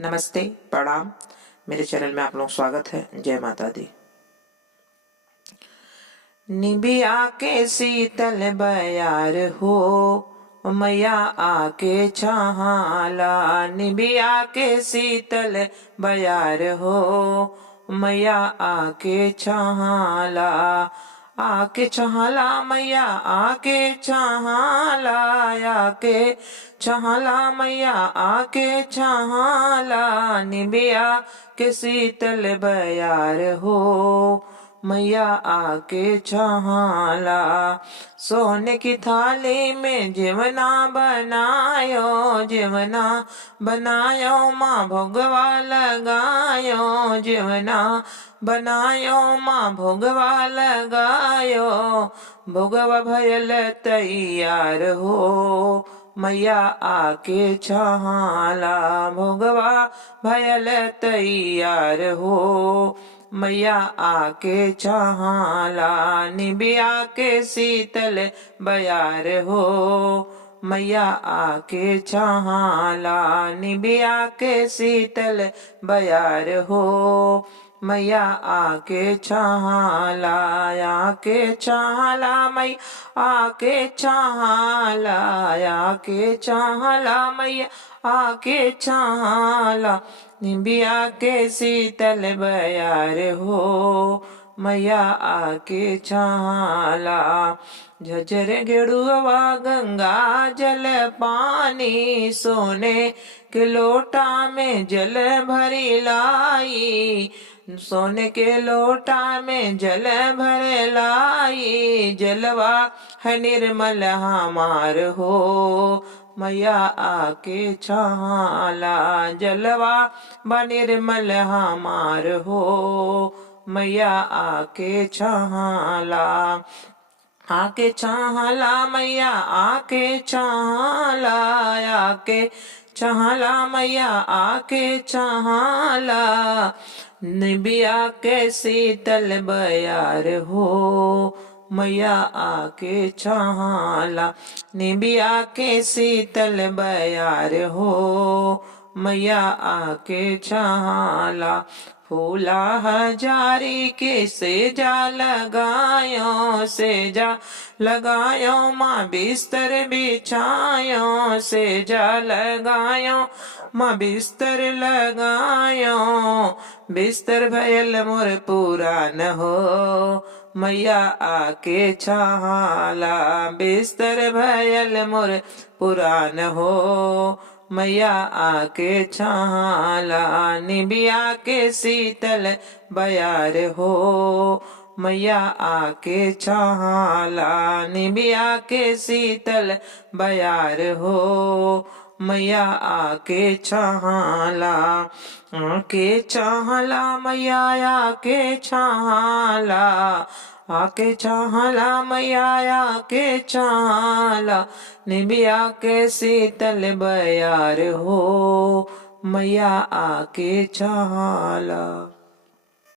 नमस्ते, प्रणाम। मेरे चैनल में आप लोग स्वागत है। जय माता दी। निबिया के शीतल बयार हो, मैया आके छहाला। निबिया के शीतल बयार हो, मैया आके छहाला। आके छहाला मैया आके छहाला, आके छहाला मैया आके छहाला। निबिया के शीतल बयार हो, मैया आके छहाला। सोने की थाली में जेवना बनायो, जेवना बनायो माँ भोगवा लगायो, जेवना बनायो माँ भोगवा लगायो। भोगवा भयल तैयार हो, मैया आके छहाला। भोगवा भयल तैयार हो, मैया आके छहाला। निबिया के शीतल बयार हो, मैया आके छहाला। निबिया के शीतल बयार हो, मैया आके छहाला। आके छहाला मैया आके छहाला, आके छहाला मैया आके छहाला। निबिया के शीतल बयार हो, मैया आके छहाला। झझर गेड़ुआ गंगा जल पानी, सोने के लोटा में जल भरी लाई। सोने के लोटा में जल भर लाई। जलवा है निर्मल हमार हो, मैया आके छहाला। जलवा ब निर्मल हमार हो, मैया आके छहाला। आके छहाला मैया आके छहाला, आके छहाला मैया आके छहाला। निबिया के शीतल बयार हो, मैया आके छहाला। निबिया के शीतल बयार हो, मैया आके छहाला। फूला हजारी के सेजा लगायो, सेजा लगायो माँ बिस्तर बिछायो, सेजा लगायो माँ बिस्तर लगायो। बिस्तर भयल मोर पुरान हो, मैया आके छहाला। बिस्तर भयल मोर पुरान हो, मैया आके छहाला। निबिया के शीतल बयार हो, मैया आके छहाला। निबिया के शीतल बयार हो, मैया आके छहाला। आके छहाला मैया आके छहाला, आके छहाला मैया आके छहाला। निबिया के शीतल बयार हो, मैया आके छहाला।